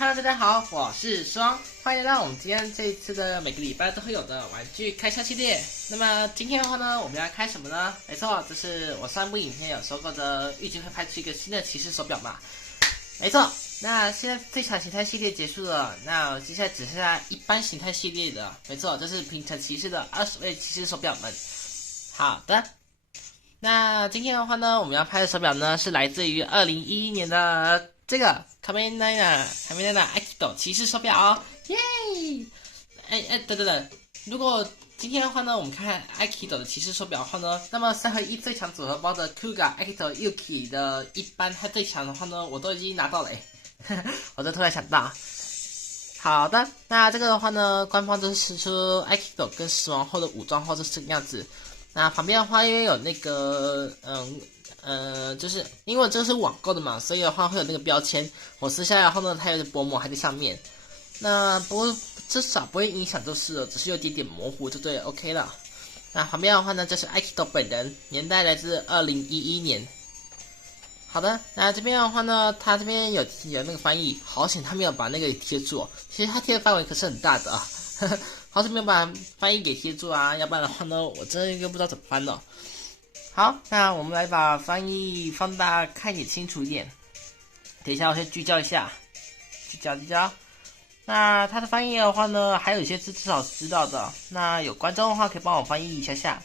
Hello，大家好，我是双，欢迎来到我们今天这一次的每个礼拜都会有的玩具开箱系列。那么今天的话呢，我们要开什么呢？没错，这是我上一部影片有说过的，预计会拍出一个新的骑士手表嘛。没错，那现在这场形态系列结束了，那接下来只剩下一般形态系列的。没错，这是平成骑士的20位骑士手表们。好的，那今天的话呢，我们要拍的手表呢是来自于2011年的。这个 Kamen Rider Akido 骑士手表哦，耶！等，如果今天的话呢，我们看 Akido 的骑士手表的话呢，那么3合1最强组合包的 Kuga Akido Yuki 的一般它最强的话呢，我都已经拿到了我就突然想到，好的，那这个的话呢，官方就是说 Akido 跟死亡后的武装后是这个样子。那旁边的话，因为有那个就是因为这个是网购的嘛，所以的话会有那个标签。我撕下来后呢，它有点薄膜还在上面。那不过至少不会影响就是了，只是有点点模糊就对了 ，OK 了。那旁边的话呢，就是 Akido 本人，年代来自2011年。好的，那这边的话呢，它这边有那个翻译，好险他没有把那个给贴住哦。其实它贴的范围可是很大的啊，好险没有把翻译给贴住啊，要不然的话呢，我真的又不知道怎么翻了。好，那我们来把翻译放大看也清楚一点。等一下，我先聚焦一下，聚焦。那它的翻译的话呢，还有一些是至少知道的。那有观众的话，可以帮我翻译一下。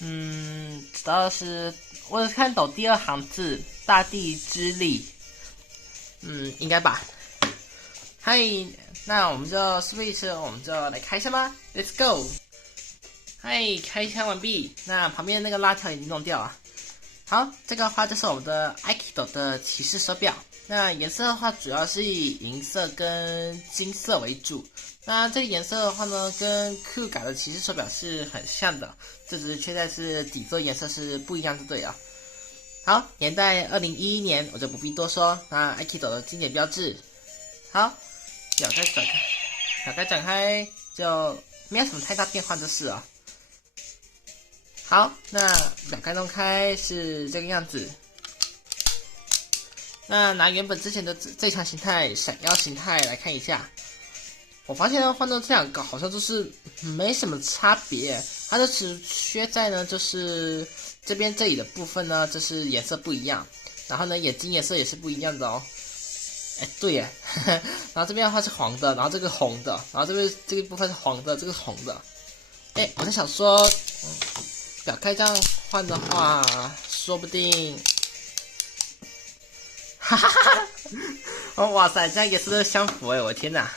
知道的是，我只看懂第2行字“大地之力”。应该吧。嗨，那我们就 switch， 我们就来开箱吧 ，Let's go。嗨，开箱完毕。那旁边那个拉条已经弄掉了。好，这个的话就是我们的 Akido 的骑士手表。那颜色的话，主要是以银色跟金色为主。那这个颜色的话呢，跟 Kuga 的骑士手表是很像的，这只是缺在是底座颜色是不一样就对了。好，年代2011年，我就不必多说。那 Akido 的经典标志。好，表盖展开，就没有什么太大变化就是了。好，那表盖弄开是这个样子。那拿原本之前的最强形态、闪耀形态来看一下，我发现的话呢，这两个好像就是没什么差别，它就只缺在呢，就是这里的部分呢，就是颜色不一样，然后呢，眼睛颜色也是不一样的哦。对耶，然后这边的话是黄的，然后这个红的，然后这个部分是黄的，这个是红的。我在想说，表盖这样换的话，说不定，哈哈哈！哇塞，这样也是相符我的天哪！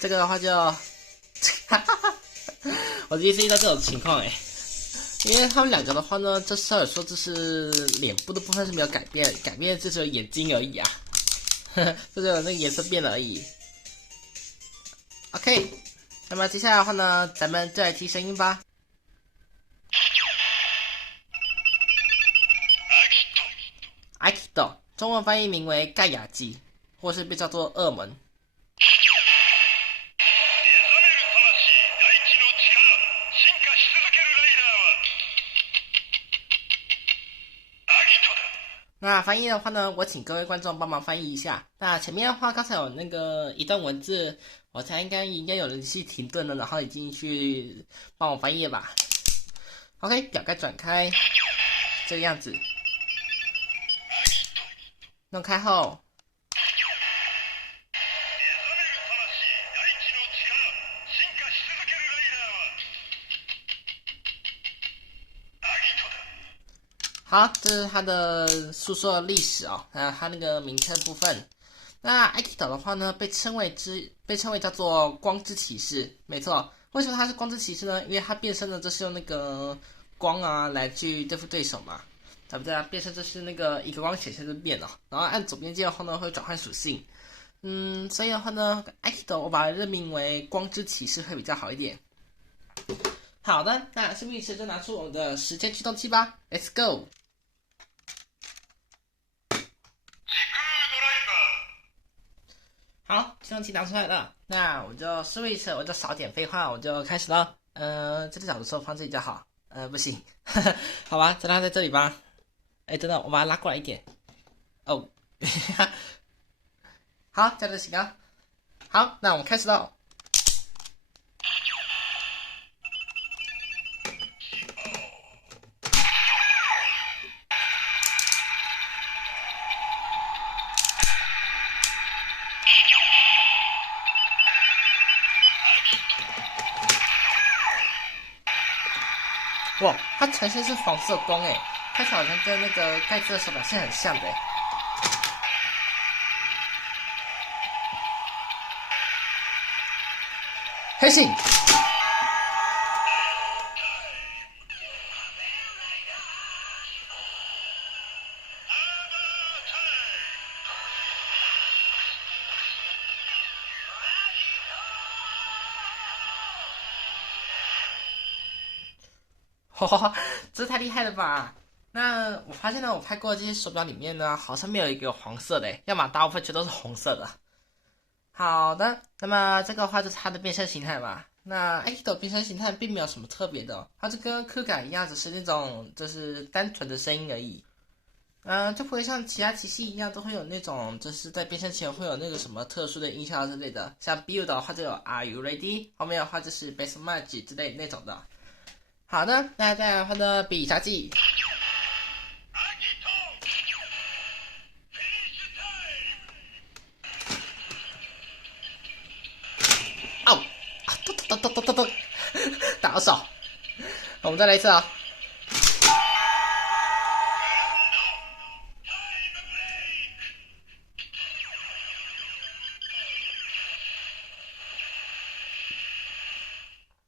这个的话就，哈哈哈！我第一次遇到这种情况因为他们两个的话呢，这是说这是脸部的部分是没有改变，改变就只有眼睛而已啊，就只有那个颜色变了而已。OK， 那么接下来的话呢，咱们就来听声音吧。Akido 中文翻译名为盖亚基，或是被叫做恶门。那翻译的话呢，我请各位观众帮忙翻译一下。那前面的话，刚才有那个一段文字，我猜应该有人去停顿了，然后已经去帮我翻译了吧。OK， 表盖转开，这个样子。弄开后，好，这是它的诉说的历史哦，还有它那个名称部分。那 Akido 的话呢，被称为叫做光之骑士，没错。为什么它是光之骑士呢？因为它变身的就是用那个光啊来去对付对手嘛。对不对啊？变身就是那个一个光显现就变了，然后按左边键的话呢会转换属性。所以的话呢 ，Akido 我把它任命为光之骑士会比较好一点。好的，那事不宜迟，就拿出我们的时间驱动器吧 ，Let's go。好，驱动器拿出来了，那我就事不宜迟，我就少点废话，我就开始了。这只角度说放这里就好。不行，好吧，就拉在这里吧。等等，我把它拉过来一点。哦，好，加热型啊。好，那我们开始喽。哇，它呈现是黄色光诶，看起来好像跟那个盖茨的手表是很像的诶。黑信。哇，这太厉害了吧！那我发现呢，我拍过的这些手表里面呢，好像没有一个黄色的，要么大部分全都是红色的。好的，那么这个的话就是它的变身形态嘛。那 Akito 变身形态并没有什么特别的，它就跟柯感一样，只是那种就是单纯的声音而已。就不会像其他机器一样都会有那种就是在变身前会有那个什么特殊的音效之类的，像 Build 的话就有 Are you ready？ 后面的话就是 Best Match 之类那种的。好的，那再来的话呢，必杀技。哦，啊，咚，打到手。我们再来一次啊、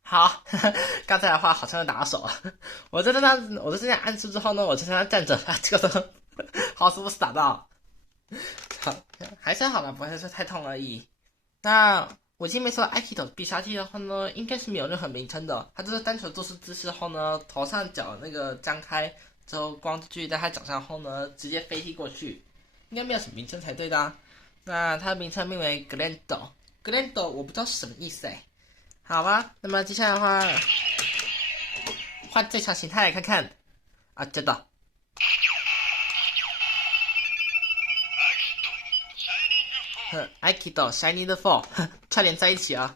好，刚才的话好像是打到手啊。我在那，我在这样按住之后呢，我就在那站着，这个都好死不死打到。好，还是好了，不会是太痛而已。那我记得没错，Akito 必杀技的话呢，应该是没有任何名称的，它就是单纯做出姿势后呢，头上脚那个张开之后，光距在他脚上后呢，直接飞踢过去，应该没有什么名称才对的啊。那它的名称命为 Glendo，Glendo 我不知道是什么意思哎。好吧，那么接下来的话，换最强形态来看看啊，真的。Aikido Shining the Fall 差点在一起啊！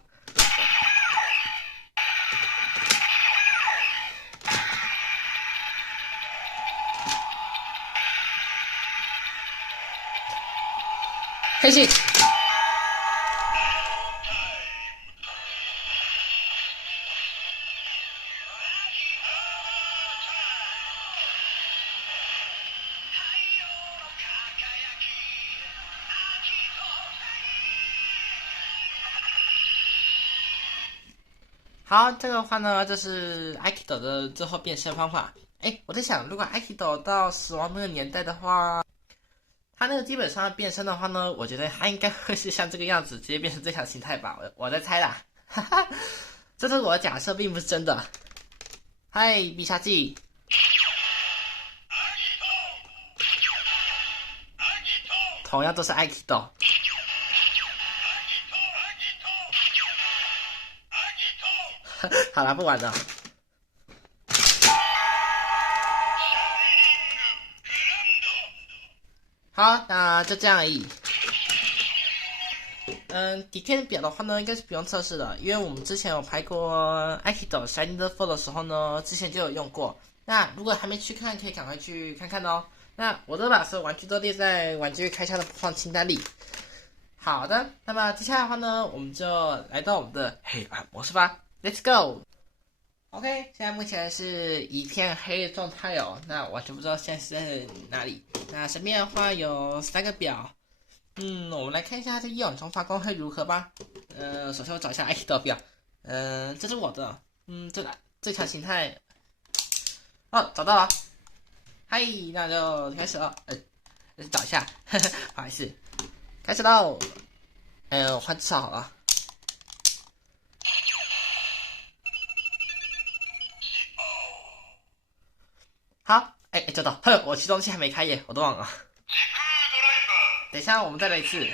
黑信。好，这个话呢，就是 Aikido 的最后变身方法。哎，我在想，如果 Aikido 到死亡那个年代的话，他那个基本上变身的话呢，我觉得他应该会是像这个样子，直接变成最强形态吧。我在猜啦，哈哈，这是我的假设，并不是真的。嗨，必杀技。同样都是 Aikido。好了，不玩了。好，那就这样而已。底片表的话呢，应该是不用测试的，因为我们之前有拍过 Aikido Shining the Fall 的时候呢，之前就有用过。那如果还没去看，可以赶快去看看哦。那我都把所有玩具都列在玩具开箱的播放清单里。好的，那么接下来的话呢，我们就来到我们的黑暗模式吧。Let's go。OK，现在目前是一片黑的状态哦。那完全不知道现在是在哪里。那身边的话有3个表。我们来看一下在夜晚中发光会如何吧。首先我找一下 Aikido 表。这是我的。最强形态。哦，找到了。嗨，那就开始了。找一下，不好意思，开始喽。我换至少好了。好，找到。我驱动器还没开耶，我都忘了。等一下，我们再来一次。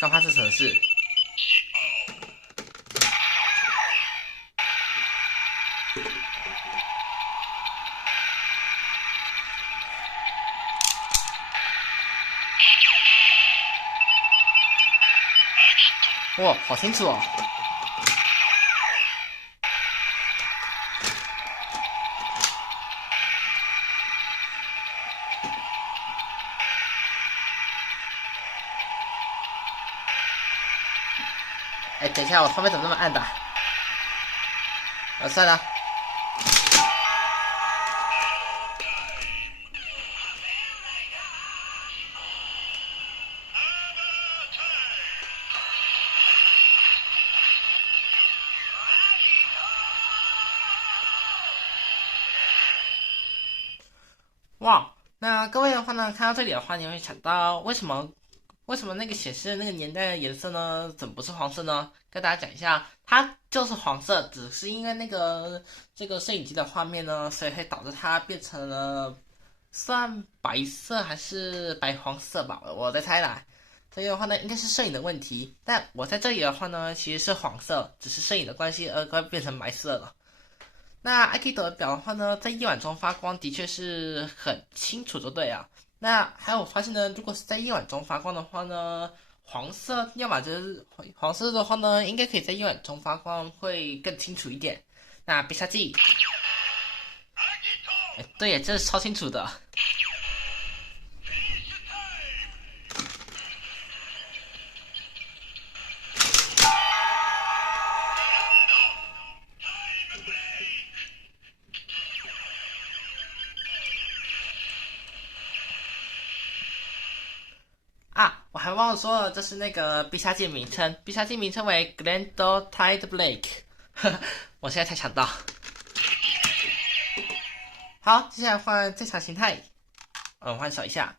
刚发生什么事？哇，好清楚哦。哎，等一下，我画面怎么那么暗的？算了。哇，那各位的话呢，看到这里的话，你会想到为什么那个显示的那个年代的颜色呢，怎么不是黄色呢？跟大家讲一下，它就是黄色，只是因为这个摄影机的画面呢，所以会导致它变成了算白色还是白黄色吧，我在猜啦。所以的话呢，应该是摄影的问题。但我在这里的话呢，其实是黄色，只是摄影的关系而变成白色了。那 IK 的表的话呢，在夜晚中发光的确是很清楚，就对啊。那还有我发现呢，如果是在夜晚中发光的话呢，黄色要么就是黄色的话呢，应该可以在夜晚中发光会更清楚一点。那必杀技，哎，对耶，这是超清楚的。啊，我还忘了说了，这是那个必杀技名称，必杀技名称为 Glendo Tide Blake。我现在才想到。好，接下来换正常形态，换手一下。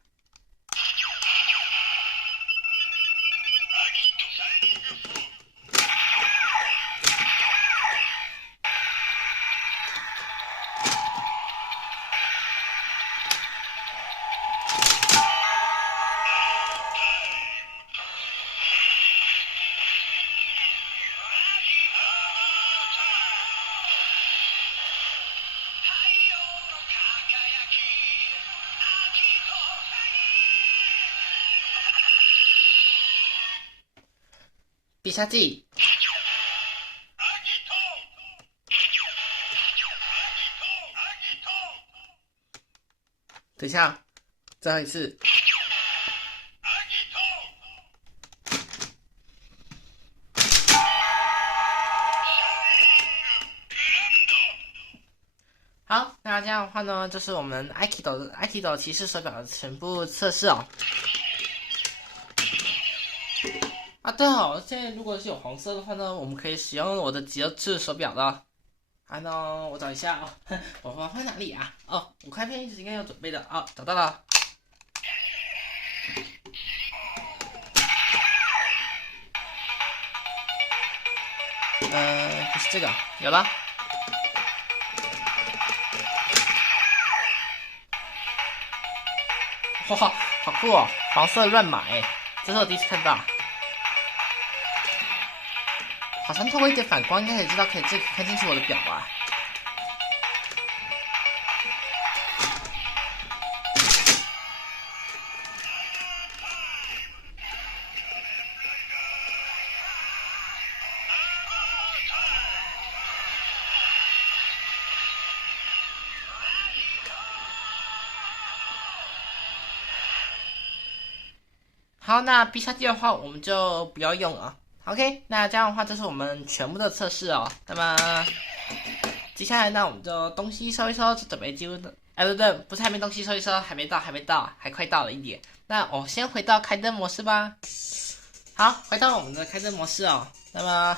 必杀技，等一下，再来一次。好，那这样的话呢，就是我们 Aikido 骑士手表的全部测试哦。啊，对哦，现在如果是有黄色的话呢，我们可以使用我的极致手表的。啊，那我找一下哦，我放在哪里啊？哦，我开片一直应该有准备的啊，找到了。不是这个，有了。哇，好酷哦！黄色乱码哎，这是我第一次看到。好像透过一点反光，应该可以知道可以看清楚我的表吧。好，那必杀技的话，我们就不要用了。OK，那这样的话，这是我们全部的测试哦。那么接下来呢，我们就东西收一收，就准备进入的。哎，不对，不是还没东西收一收，还没到，还快到了一点。那我先回到开灯模式吧。好，回到我们的开灯模式哦。那么，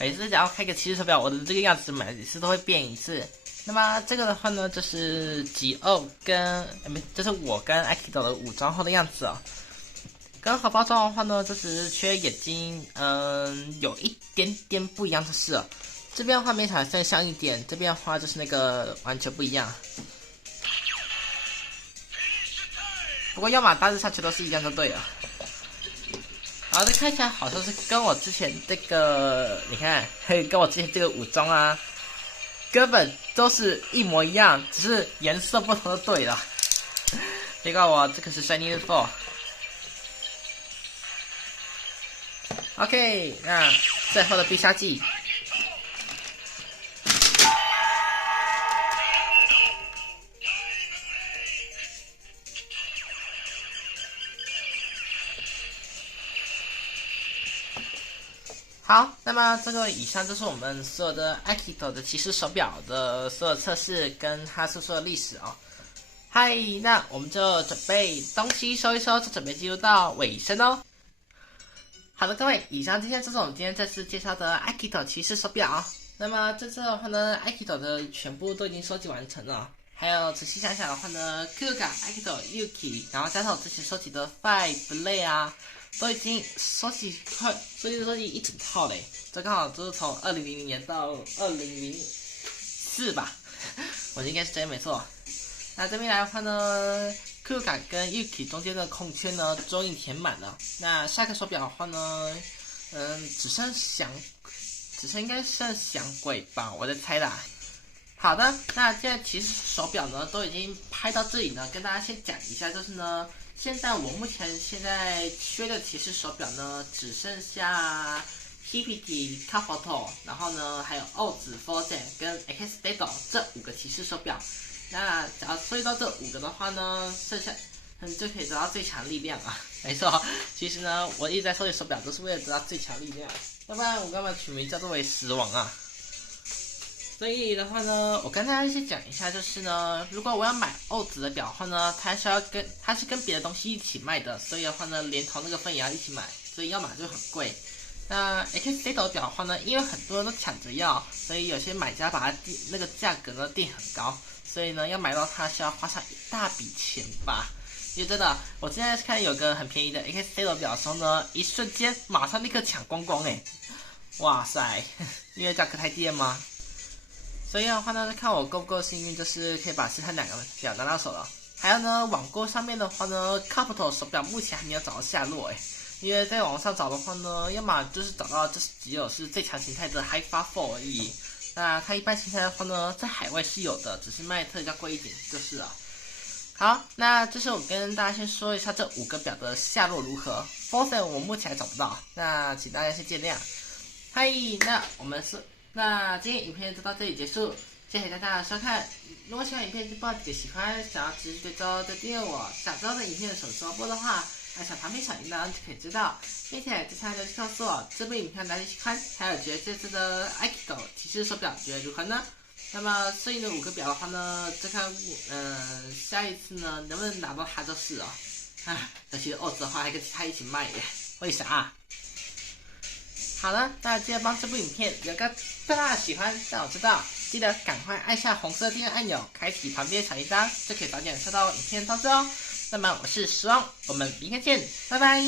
每次只要开个骑士手表，我的这个样子每次都会变一次。那么这个的话呢，就是吉欧跟这是我跟 Aikido 的武装后的样子哦。跟荷包装的话呢，就只是缺眼睛，有一点点不一样的是，这边的话没彩色像一点，这边的话就是那个完全不一样。不过要么大致上全都是一样就对了。好，这看起来好像是跟我之前这个，你看，跟我之前这个武装啊，根本都是一模一样，只是颜色不同就对了。别告我这个是 Shiny 4。OK， 那最后的必杀技。好，那么以上就是我们所有的 Akito 的骑士手表的所有测试跟它诉说的历史哦。嗨，那我们就准备东西收一收，就准备进入到尾声哦。好的，各位，以上这些就是我们今天这次介绍的 Akito 骑士手表。那么这次的话呢 ，Akito 的全部都已经收集完成了。还有仔细想想的话呢 ，Kuga、Akito、Yuki， 然后加上我之前收集的 Five Blade 啊。都已经收集一整套嘞，这刚好就是从2000年到2004吧，我应该是真没错。那这边来的话呢 ，Kuga 跟 Yuki 中间的空缺呢，终于填满了。那下个手表的话呢，应该剩响鬼吧，我在猜啦。好的，那现在其实手表呢都已经拍到这里呢，跟大家先讲一下，就是呢。现在我目前缺的骑士手表呢，只剩下 Hibiki、Kafoto， 然后呢还有Oz、Fozen 跟 X-Dado 这5个骑士手表。那只要收集到这5个的话呢，剩下就可以得到最强力量啊。没错，其实呢我一直在收集手表都是为了得到最强力量，要不然我干嘛取名叫做为死亡啊？所以的话呢，我跟大家先讲一下，就是呢，如果我要买欧子的表的话呢，它是跟别的东西一起卖的，所以的话呢，连同那个分也要一起买，所以要买就很贵。那 X-Dado 表的话呢，因为很多人都抢着要，所以有些买家把它那个价格呢定很高，所以呢要买到它需要花上一大笔钱吧。因为真的，我之前看有个很便宜的 X-Dado 表的时候呢，一瞬间马上立刻抢光光哎，哇塞，因为价格太低了吗？所以的话呢，看我够不够幸运，就是可以把其他2个表拿到手了。还有呢，网购上面的话呢 ，Kabuto 手表目前还没有找到下落因为在网上找的话呢，要么就是找到就是只有是最强形态的 Hi-Fi 4而已。那它一般形态的话呢，在海外是有的，只是卖特价贵一点就是了。好，那这是我跟大家先说一下这5个表的下落如何。Fozen 我目前还找不到，那请大家先见谅。嗨，那今天影片就到这里结束，谢谢大家的收看。如果喜欢影片，就帮我点个喜欢，想要持续对周就订阅我。想知道的影片什么时候播的话，按下旁边小铃铛就可以知道。并且在下面就告诉我这部影片哪里喜欢，还有觉得这次的 Akito 骑士手表觉得如何呢？那么剩余的5个表的话呢，再看下一次呢能不能拿到它就是了。尤其是欧子的话还跟其他一起卖耶，为啥？好了，那记得帮这部影片有个大喜欢，让我知道。记得赶快按下红色订阅按钮，开启旁边小铃铛，就可以早点收到影片通知哦。那么我是时光，我们明天见，拜拜。